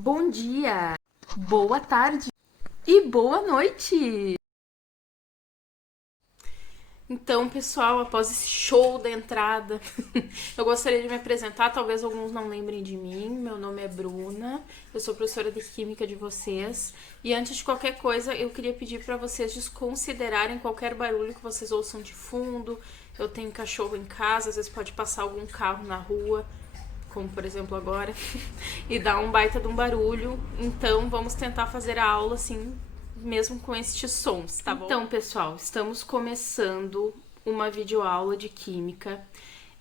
Bom dia, boa tarde e boa noite! Então, pessoal, após esse show da entrada, eu gostaria de me apresentar. Talvez alguns não lembrem de mim. Meu nome é Bruna, eu sou professora de Química de vocês. E antes de qualquer coisa, eu queria pedir para vocês desconsiderarem qualquer barulho que vocês ouçam de fundo. Eu tenho cachorro em casa, às vezes pode passar algum carro na rua, como por exemplo agora, e dar um baita de um barulho. Então, vamos tentar fazer a aula assim, mesmo com estes sons, tá bom? Então, pessoal, estamos começando uma videoaula de química.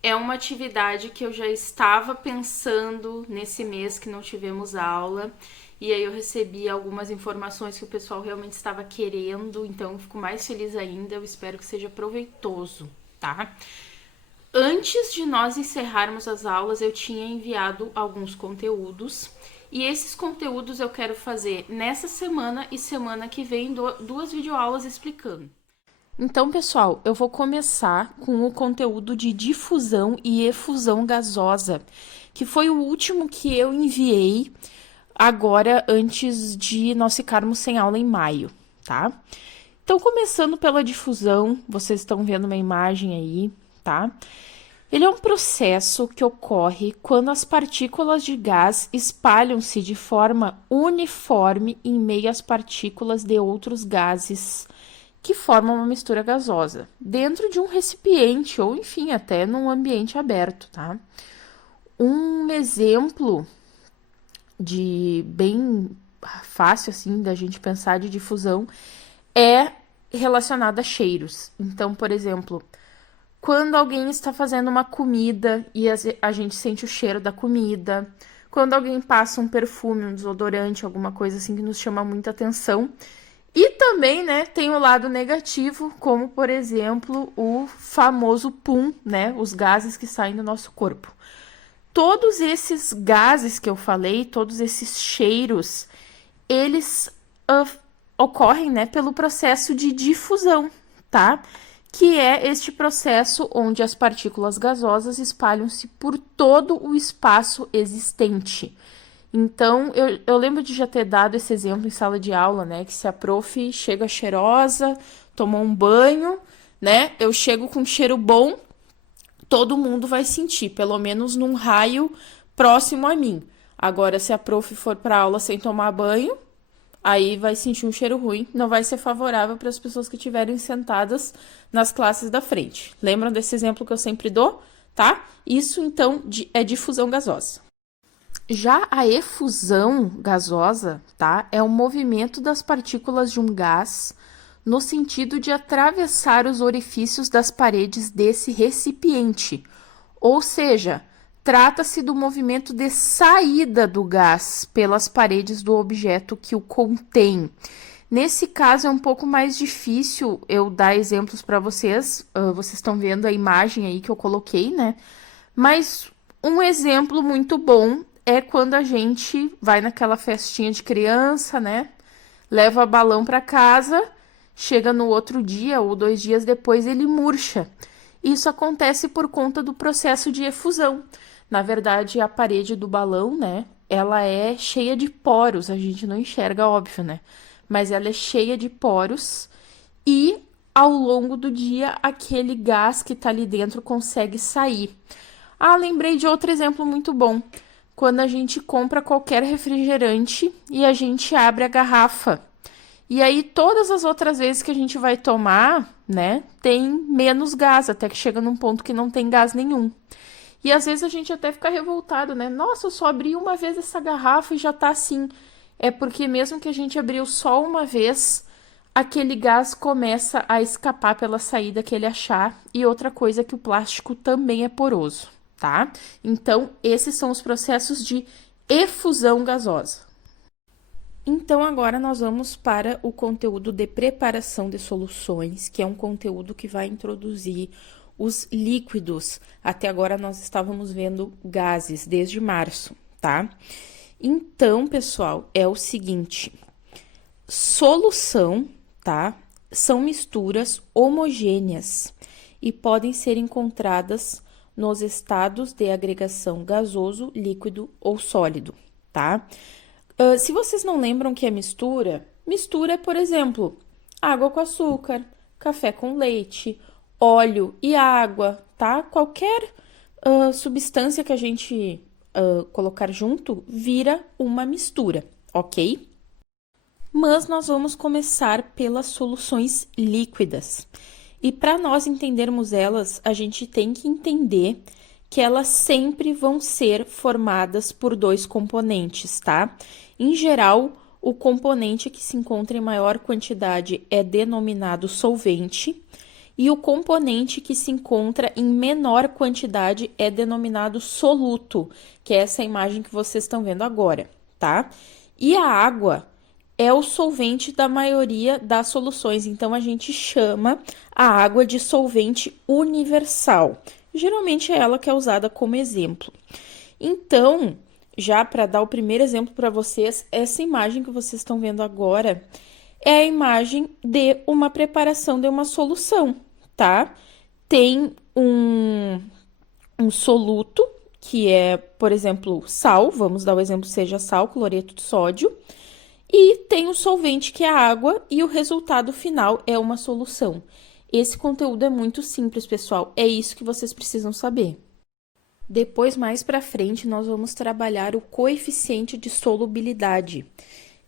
É uma atividade que eu já estava pensando nesse mês que não tivemos aula, e aí eu recebi algumas informações que o pessoal realmente estava querendo, então eu fico mais feliz ainda. Eu espero que seja proveitoso, tá? Antes de nós encerrarmos as aulas, eu tinha enviado alguns conteúdos. E esses conteúdos eu quero fazer nessa semana e semana que vem, duas videoaulas explicando. Então, pessoal, eu vou começar com o conteúdo de difusão e efusão gasosa, que foi o último que eu enviei agora antes de nós ficarmos sem aula em maio, tá? Então, começando pela difusão, vocês estão vendo uma imagem aí, tá? Ele é um processo que ocorre quando as partículas de gás espalham-se de forma uniforme em meio às partículas de outros gases que formam uma mistura gasosa, dentro de um recipiente ou, enfim, até num ambiente aberto, tá? Um exemplo de bem fácil, assim, da gente pensar de difusão é relacionado a cheiros. Então, por exemplo, quando alguém está fazendo uma comida e a gente sente o cheiro da comida, quando alguém passa um perfume, um desodorante, alguma coisa assim que nos chama muita atenção. E também, né, tem o lado negativo, como, por exemplo, o famoso pum, né, os gases que saem do nosso corpo. Todos esses gases que eu falei, todos esses cheiros, eles ocorrem, né, pelo processo de difusão, tá? Que é este processo onde as partículas gasosas espalham-se por todo o espaço existente. Então, eu lembro de já ter dado esse exemplo em sala de aula, né? Que se a prof chega cheirosa, tomou um banho, né? Eu chego com cheiro bom, todo mundo vai sentir, pelo menos num raio próximo a mim. Agora, se a prof for para aula sem tomar banho, aí vai sentir um cheiro ruim, não vai ser favorável para as pessoas que estiverem sentadas nas classes da frente. Lembram desse exemplo que eu sempre dou, tá? Isso, então, é difusão gasosa. Já a efusão gasosa, tá? É o movimento das partículas de um gás no sentido de atravessar os orifícios das paredes desse recipiente. Ou seja, trata-se do movimento de saída do gás pelas paredes do objeto que o contém. Nesse caso é um pouco mais difícil eu dar exemplos para vocês. Vocês estão vendo a imagem aí que eu coloquei, né? Mas um exemplo muito bom é quando a gente vai naquela festinha de criança, né? Leva balão para casa, chega no outro dia ou 2 dias depois ele murcha. Isso acontece por conta do processo de efusão. Na verdade, a parede do balão, né? Ela é cheia de poros, a gente não enxerga, óbvio, né? Mas ela é cheia de poros e ao longo do dia aquele gás que tá ali dentro consegue sair. Ah, lembrei de outro exemplo muito bom. Quando a gente compra qualquer refrigerante e a gente abre a garrafa. E aí, todas as outras vezes que a gente vai tomar, né, tem menos gás, até que chega num ponto que não tem gás nenhum. E às vezes a gente até fica revoltado, né? Nossa, eu só abri uma vez essa garrafa e já tá assim. É porque mesmo que a gente abriu só uma vez, aquele gás começa a escapar pela saída que ele achar. E outra coisa é que o plástico também é poroso, tá? Então, esses são os processos de efusão gasosa. Então, agora nós vamos para o conteúdo de preparação de soluções, que é um conteúdo que vai introduzir os líquidos. Até agora nós estávamos vendo gases desde março, tá? Então, pessoal, é o seguinte: solução, tá? São misturas homogêneas e podem ser encontradas nos estados de agregação gasoso, líquido ou sólido, tá? Se vocês não lembram o que é mistura, mistura é, por exemplo, água com açúcar, café com leite, óleo e água, tá? Qualquer substância que a gente colocar junto vira uma mistura, ok? Mas nós vamos começar pelas soluções líquidas. E para nós entendermos elas, a gente tem que entender que elas sempre vão ser formadas por dois componentes, tá? Em geral, o componente que se encontra em maior quantidade é denominado solvente, e o componente que se encontra em menor quantidade é denominado soluto, que é essa imagem que vocês estão vendo agora, tá? E a água é o solvente da maioria das soluções, então a gente chama a água de solvente universal. Geralmente é ela que é usada como exemplo. Então, já para dar o primeiro exemplo para vocês, essa imagem que vocês estão vendo agora é a imagem de uma preparação de uma solução, tá? Tem um soluto, que é, por exemplo, sal, vamos dar o exemplo, seja sal, cloreto de sódio, e tem o solvente, que é a água, e o resultado final é uma solução. Esse conteúdo é muito simples, pessoal, é isso que vocês precisam saber. Depois, mais para frente, nós vamos trabalhar o coeficiente de solubilidade,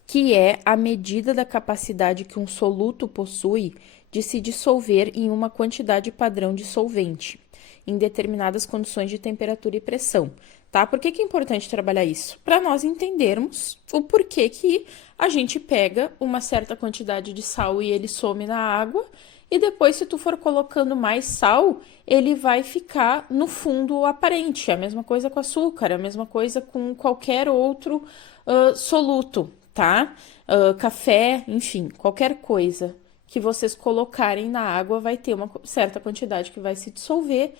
que é a medida da capacidade que um soluto possui de se dissolver em uma quantidade padrão de solvente, em determinadas condições de temperatura e pressão, tá? Por que que é importante trabalhar isso? Para nós entendermos o porquê que a gente pega uma certa quantidade de sal e ele some na água, e depois, se tu for colocando mais sal, ele vai ficar no fundo aparente. É a mesma coisa com açúcar, é a mesma coisa com qualquer outro soluto, tá? Café, enfim, qualquer coisa que vocês colocarem na água vai ter uma certa quantidade que vai se dissolver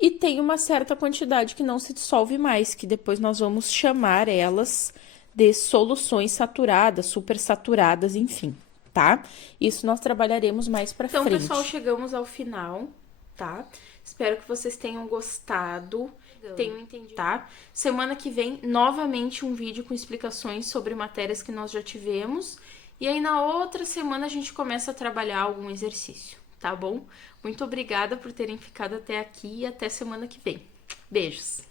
e tem uma certa quantidade que não se dissolve mais, que depois nós vamos chamar elas de soluções saturadas, supersaturadas, enfim, tá? Isso nós trabalharemos mais pra frente. Então, pessoal, chegamos ao final, tá? Espero que vocês tenham gostado, tenham entendido, tá? Semana que vem, novamente, um vídeo com explicações sobre matérias que nós já tivemos. E aí, na outra semana, a gente começa a trabalhar algum exercício, tá bom? Muito obrigada por terem ficado até aqui e até semana que vem. Beijos!